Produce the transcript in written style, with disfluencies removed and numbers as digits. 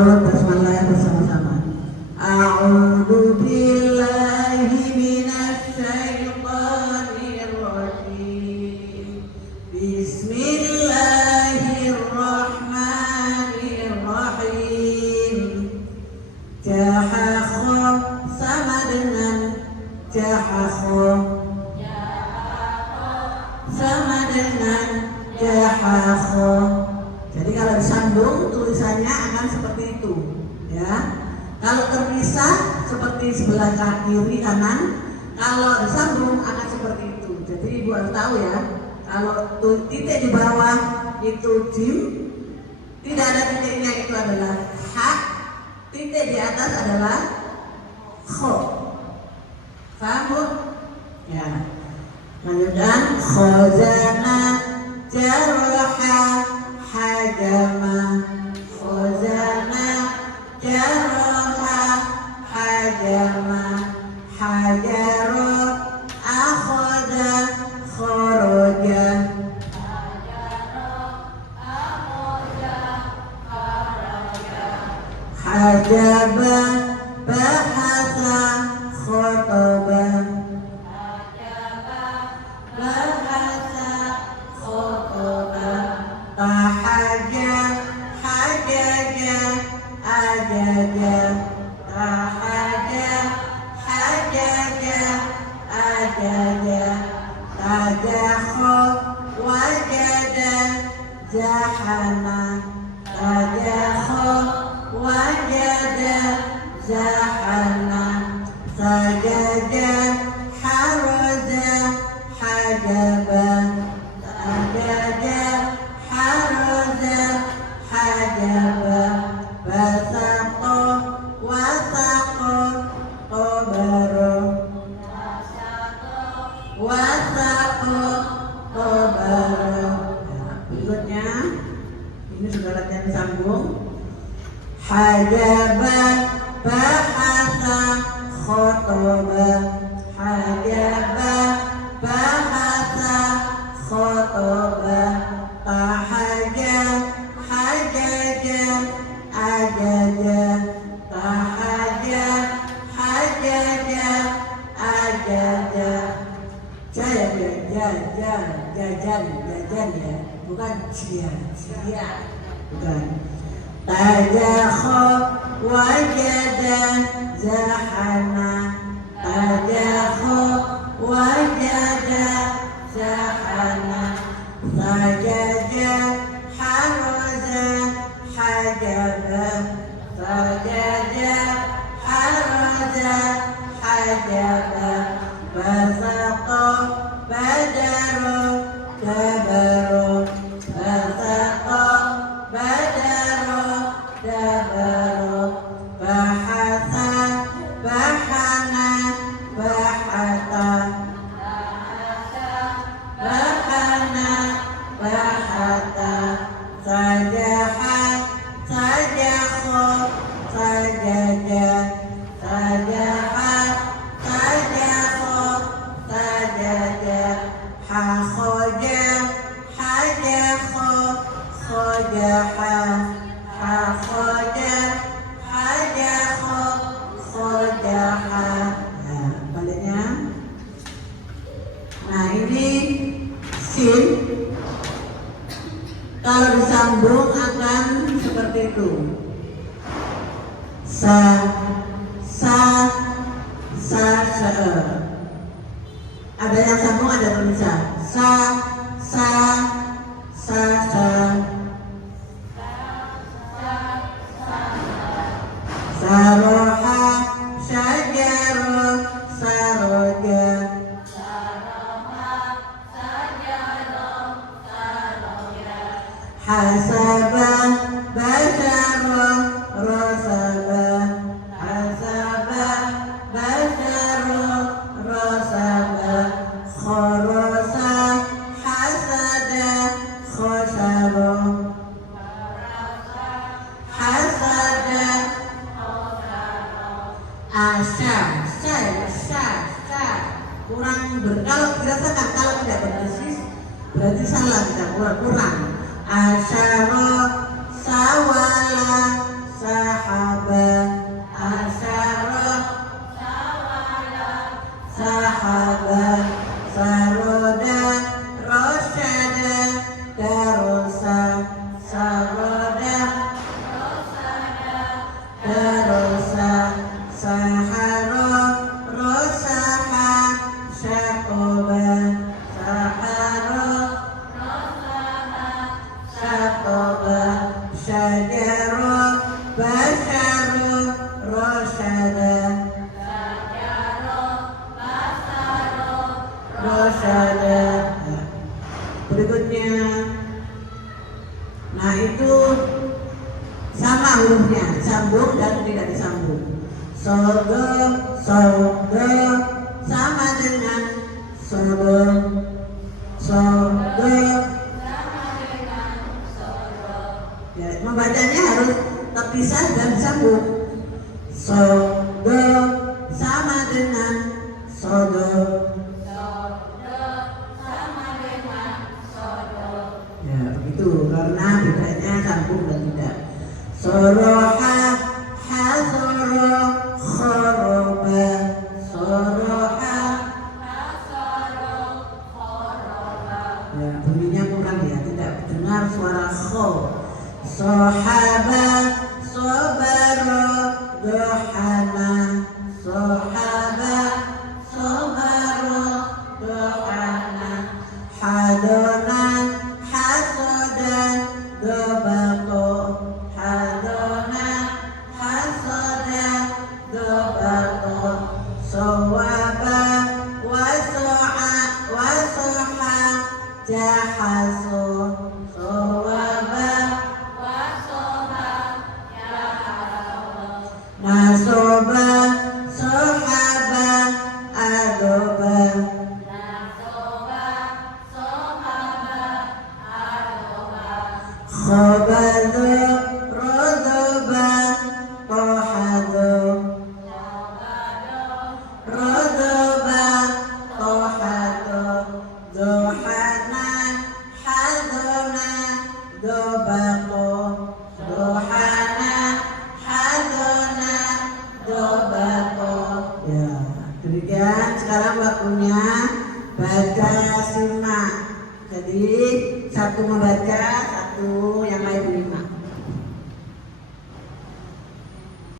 ta'awud basmalah bersama-sama. A'udzu billahi minasy syaithanir rajim. Bismillahirrahmanirrahim. Jahakho sama dengan jahakho sama dengan jahakho. Jadi kalau disambung tulisannya akan seperti itu, ya. Kalau terpisah seperti sebelah kiri kanan, kalau disambung akan seperti itu. Jadi ibu harus tahu ya, kalau titik di bawah itu jim, tidak ada titiknya itu adalah ha, titik di atas adalah kho. Paham bu? Ya. Lanjutkan khazana jarha hajama. Khazana jarha hajama. Hajaro akhadha kharaja. Hajaba bahasa khotaba. Bahasa khotaba. Tahaja hajaja ajaja. Tahaja hajaja ajaja. Tajakho wajada jahana. Tajakho wajada zahana. Sajaja haraja hajaba. Sajaja haraja hajaba. Basaqo wasaqo qobaro. Wasaqo qobaro. Berikutnya ini sudah latihan sambung. Hajaba bahasa khotoba. Hajaba bahasa khotoba. Tahaja hajaja ajaja. Tahaja hajaja ajaja. Jajan ya, bukan cia, bukan. Tajakho wajada zahana. Tajakho wajada zahana. Sajaja haraja hajaba. Sajaja haraja hajaba. Basaqo badaro dabaro. Basaqo badaro dabaro. Bahasa bahana bahata. Bahana bahata. Sajaha sajakho sajaja. Sajaha sajakho sajaja. Hakhoja hajakho khojaha. Hakhoja hajakho khojaha. Nah, baliknya. Nah ini sin. Kalau disambung akan seperti itu. Sa. Ada yang sambung, ada pemisah. Sa. Saroha syajaro saroja. Hasaba basaro rosaba. Hasaba basaro rosaba. Khorosa hasada khosaro. Hasada asa kurang kalau dirasakan kalau tidak berbasis berarti salah, tidak kurang. Asyara sawala sah hurufnya, sambung dan tidak disambung. Sodo, sodo, sama dengan sodo, sodo. Ya, membacanya harus terpisah dan disambung. Sodo sama dengan sodo. Ya begitu, karena bedanya sambung dan tidak. Soroha, hasoro, khoroba. Soroha, ya bunyinya kurang ya, tidak dengar suara kho. Sohaba, sobaro, dohana. Sohaba, sobaro, dohana. Hadonan, hasodan, dobako. Hadonan, hasodan, dobako. Sowaba, waso'a, wasoha, jahaso. Sowaba, nasoba,